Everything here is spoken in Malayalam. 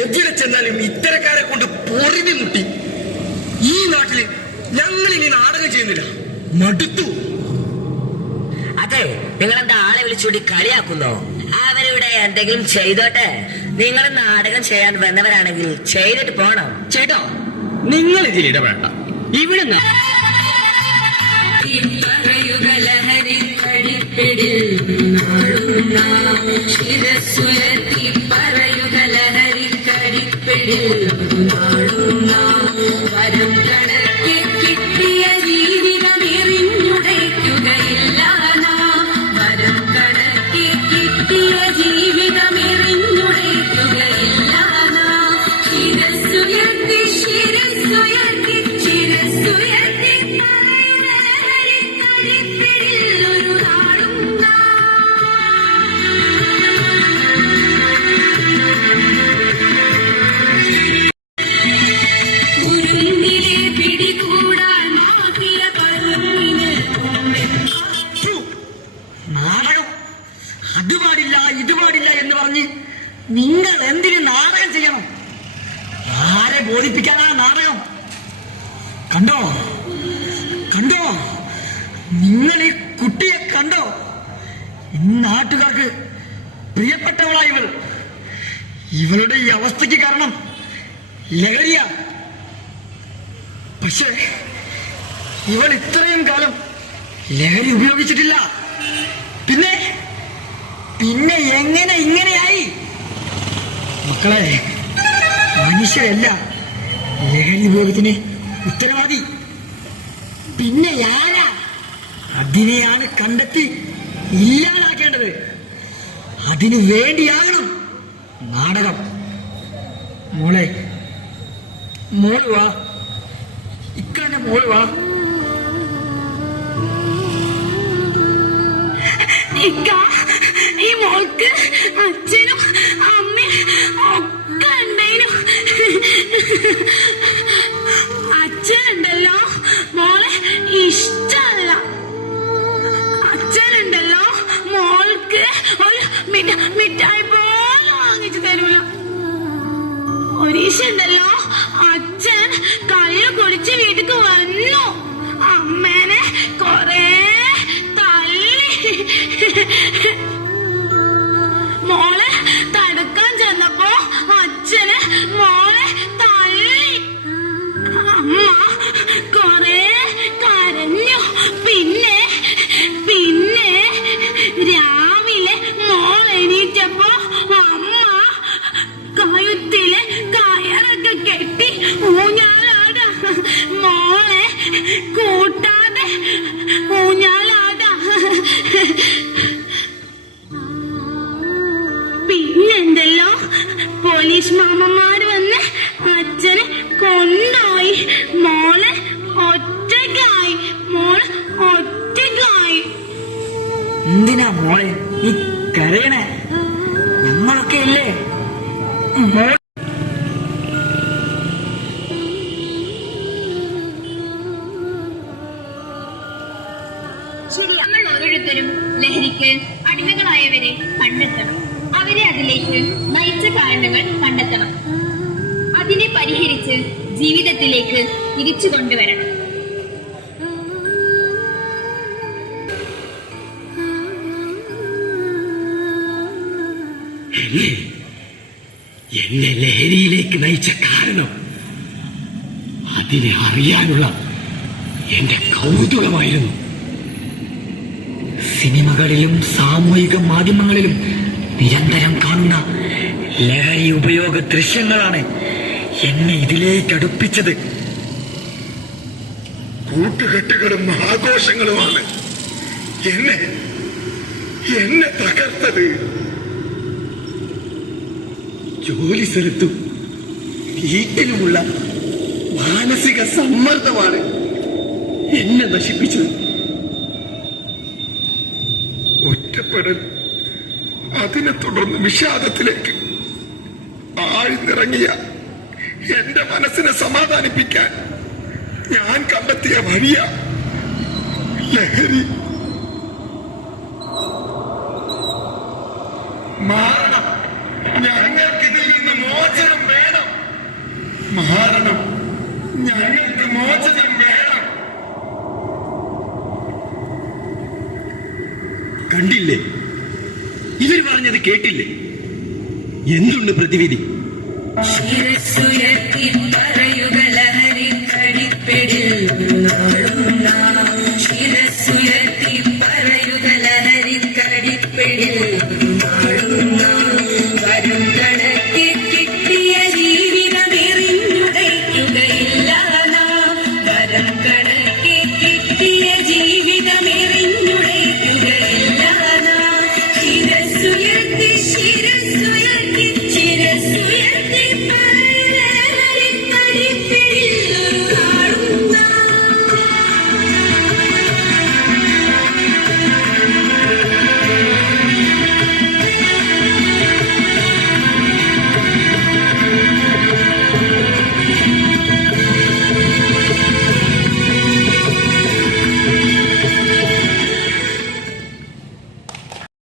എവിടെ ചെന്നാലും ഇത്തരക്കാരെ കൊണ്ട് പൊറിഞ്ഞു മുട്ടി. ഈ നാട്ടില് ഞങ്ങൾ ഇനി നാടകം ചെയ്യുന്നില്ല, മടുത്തു. അതെ, നിങ്ങളെന്താ ആളെ വിളിച്ചുകൂടി കളിയാക്കുന്നോ? അവരിവിടെ എന്തെങ്കിലും ചെയ്തോട്ടെ. നിങ്ങൾ നാടകം ചെയ്യാൻ വന്നവരാണെങ്കിൽ ചെയ്തിട്ട് പോണം. ചേട്ടാ, നിങ്ങൾ ഇതിൽ ഇടപെടണ്ട. ഇവിടെ വരം കണക്കെ കിട്ടിയ ജീവിതമെറിഞ്ഞുടയ്ക്കുകയില്ല നാം. വരം കണക്കെ കിട്ടിയ ജീവിതമെറിഞ്ഞുടയ്ക്കുകയില്ല നാം. ശിരസ്സുയർത്തി ശിരസ്സുയർത്തി ശിരസ്സുയർത്തി തലയിലേറിക്കടിപ്പിടിൽ ഒരു നാടും നാടകം അത് പാടില്ല ഇത് പാടില്ല എന്ന് പറഞ്ഞ് നിങ്ങൾ എന്തിന് നാടകം ചെയ്യണം? ആരെ ബോധിപ്പിക്കാനാ നാടകം? കണ്ടോ കണ്ടോ, നിങ്ങൾ ഈ കുട്ടിയെ കണ്ടോ? നാട്ടുകാർക്ക് പ്രിയപ്പെട്ടവളാ ഇവൾ. ഇവളുടെ ഈ അവസ്ഥയ്ക്ക് കാരണം ലഹരിയ. പക്ഷേ ഇവൾ ഇത്രയും കാലം ലഹരി ഉപയോഗിച്ചിട്ടില്ല. പിന്നെ പിന്നെ എങ്ങനെ ഇങ്ങനെയായി? മക്കളെ, മനുഷ്യരല്ല ലഹരി ഉപയോഗത്തിന് ഉത്തരവാദി. പിന്നെ ആരാ? അതിനെയാണ് കണ്ടെത്തി ഇല്ലാതാക്കേണ്ടത്. അതിനു വേണ്ടിയാകണം നാടകം. മോളെ, മോള് വാ, ഇക്കാന്റെ മോള് വാ. ഈ മോൾക്ക് അച്ഛനും അമ്മയും ഒക്കെ ഉണ്ടായിരുന്നു. അച്ഛനുണ്ടല്ലോ മോളെ ഇഷ്ടല്ല. അച്ഛനുണ്ടല്ലോ മോൾക്ക് ഒരു മിഠായി പോലും വാങ്ങിച്ചു തരൂല. ഒരീശുണ്ടല്ലോ അച്ഛൻ കള്ളു കുടിച്ച് വീട്ടിക്ക് വന്നു. അമ്മേനെ കൊറേ മോളെ തടുക്കാൻ ചെന്നപ്പോ അച്ഛന് മോളെ തള്ളി. അമ്മ കൊറേ കരഞ്ഞു. പിന്നെ പിന്നെ രാവിലെ മോൾ എണീറ്റപ്പോ അമ്മ കഴുത്തിലെ കയറൊക്കെ കെട്ടി ഊഞ്ഞാലാട. മോളെ കൂട്ടാതെ ഊഞ്ഞാലാട. പിന്നെന്തല്ലോ പോലീസ് മാമന്മാര് വന്ന് അച്ഛനെ കൊണ്ടുപോയി. മോളെ ഒറ്റയ്ക്കായി. മോള് ഒറ്റയ്ക്കായി. എന്തിനാ മോളെ ഈ കരയണേ? ഞങ്ങളൊക്കെ ഇല്ലേ? ശരി, നമ്മൾ ഓരോരുത്തരും ലഹരിക്ക് അടിമകളായവരെ കണ്ടെത്തണം. അവരെ അതിലേക്ക് നയിച്ച കാരണങ്ങൾ കണ്ടെത്തണം. അതിനെ പരിഹരിച്ച് ജീവിതത്തിലേക്ക് തിരിച്ചു കൊണ്ടുവരണം. എന്നെ ലഹരിയിലേക്ക് നയിച്ച കാരണം അതിനെ അറിയാനുള്ള എന്റെ കൗതുകമായിരുന്നു. സിനിമകളിലും സാമൂഹിക മാധ്യമങ്ങളിലും നിരന്തരം കാണുന്ന ലഹരി ഉപയോഗ ദൃശ്യങ്ങളാണ് എന്നെ ഇതിലേക്ക് അടുപ്പിച്ചത്. കൂട്ടുകെട്ടുകളും ആഘോഷങ്ങളുമാണ് എന്നെ തകർത്തത്. ജോലി സ്ഥലത്തും വീട്ടിലുമുള്ള മാനസിക സമ്മർദ്ദമാണ് എന്നെ നശിപ്പിച്ചത്. ഒറ്റപ്പെടൽ, അതിനെ തുടർന്ന് വിഷാദത്തിലേക്ക് ആഴ്ന്നിറങ്ങിയ എന്റെ മനസ്സിനെ സമാധാനിപ്പിക്കാൻ ഞാൻ കണ്ടെത്തിയ വഴിയ ലഹരി. മാറണം, ഞങ്ങൾക്ക് ഇതിൽ നിന്ന് മോചനം വേണം. മാറണം. ഞങ്ങൾക്ക് മോചനം വേണം. കണ്ടില്ലേ, ഇവർ പറഞ്ഞത് കേട്ടില്ലേ? എന്തുണ്ട് പ്രതിവിധി? ശിരസ്സുയർത്തി പറയുക ലഹരി കടിപ്പിടിൽ നാളും നാം ശിരസ്